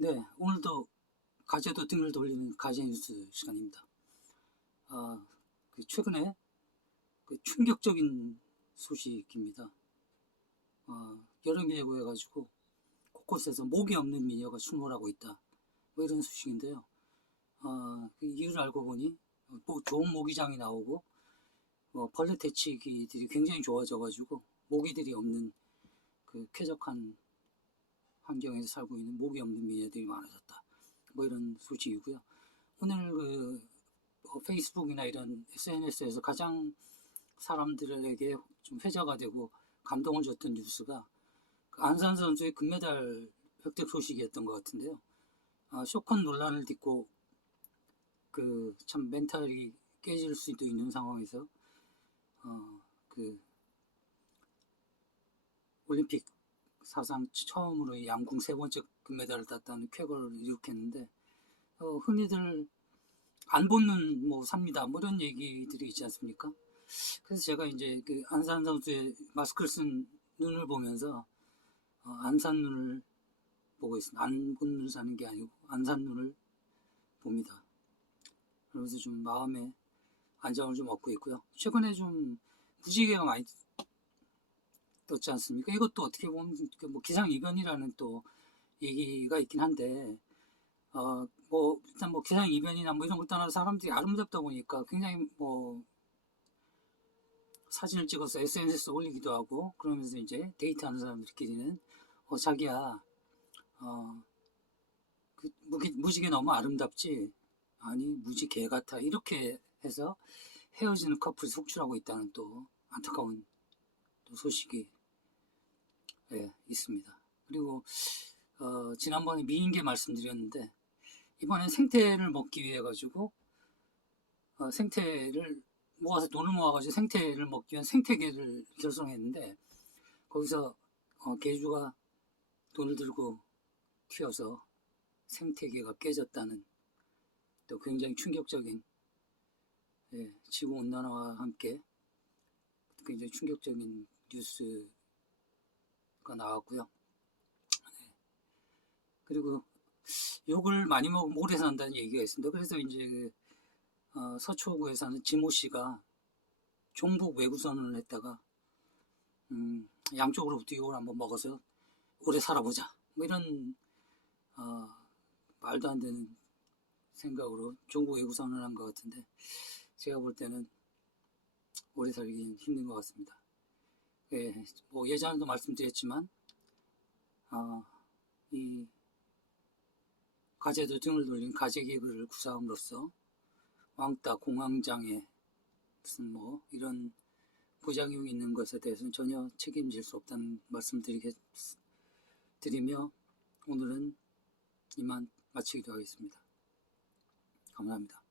네, 오늘도 가제도 등을 돌리는 가제 뉴스 시간입니다. 아, 그 최근에 그 충격적인 소식입니다. 아, 여름이라고 해가지고 곳곳에서 목이 없는 미녀가 출몰하고 있다. 뭐 이런 소식인데요. 아, 그 이유를 알고 보니 뭐 좋은 모기장이 나오고 뭐 벌레 퇴치기들이 굉장히 좋아져가지고 모기들이 없는 그 쾌적한 환경에서 살고 있는 목이 없는 미녀들이 많아졌다. 뭐 이런 소식이고요. 오늘 그 어, 페이스북이나 이런 SNS에서 가장 사람들에게 좀 회자가 되고 감동을 줬던 뉴스가 그 안산 선수의 금메달 획득 소식이었던 것 같은데요. 아, 쇼컨 논란을 딛고 그 참 멘탈이 깨질 수도 있는 상황에서 어, 그 올림픽 사상 처음으로 이 양궁 세 번째 금메달을 땄다는 쾌거를 일으켰는데 어, 흔히들 안 보는 뭐 삽니다 뭐 이런 얘기들이 있지 않습니까? 그래서 제가 이제 그 안산 선수의 마스크를 쓴 눈을 보면서 어, 안산 눈을 보고 있습니다. 안본 눈을 사는 게 아니고 안산 눈을 봅니다. 그러면서 좀 마음에 안정을 좀 얻고 있고요. 최근에 좀 무지개가 많이 떴지 않습니까? 이것도 어떻게 보면 그뭐 기상이변이라는 또 얘기가 있긴 한데, 어, 뭐, 일단 뭐 기상이변이나 뭐 이런 걸 떠나서 사람들이 아름답다 보니까 굉장히 뭐, 사진을 찍어서 SNS에 올리기도 하고, 그러면서 이제 데이트하는 사람들끼리는, 어, 자기야, 어, 그 무지개 너무 아름답지? 아니, 무지 개 같아. 이렇게 해서 헤어지는 커플이 속출하고 있다는 또 안타까운 또 소식이 예, 있습니다. 그리고 어, 지난번에 미인계 말씀드렸는데 이번엔 생태를 먹기 위해 가지고 어, 생태를 모아서 돈을 모아가지고 생태를 먹기 위한 생태계를 결성했는데 거기서 어, 개주가 돈을 들고 튀어서 생태계가 깨졌다는 또 굉장히 충격적인 예, 지구 온난화와 함께 굉장히 충격적인 뉴스 가 나왔고요. 네. 그리고 욕을 많이 먹으면 오래 산다는 얘기가 있습니다. 그래서 이제 그, 어, 서초구에 사는 지모 씨가 종북 외구선을 했다가 음, 양쪽으로부터 욕을 한번 먹어서 오래 살아보자. 뭐 이런 어, 말도 안 되는 생각으로 종북 외구선을 한 것 같은데 제가 볼 때는 오래 살기는 힘든 것 같습니다. 예, 뭐 예전에도 말씀드렸지만 어, 이 가재도 등을 돌린 가재 개그를 구사함으로써 왕따 공황장애 무슨 뭐 이런 부작용이 있는 것에 대해서는 전혀 책임질 수 없다는 말씀 드리겠, 드리며 오늘은 이만 마치기로 하겠습니다. 감사합니다.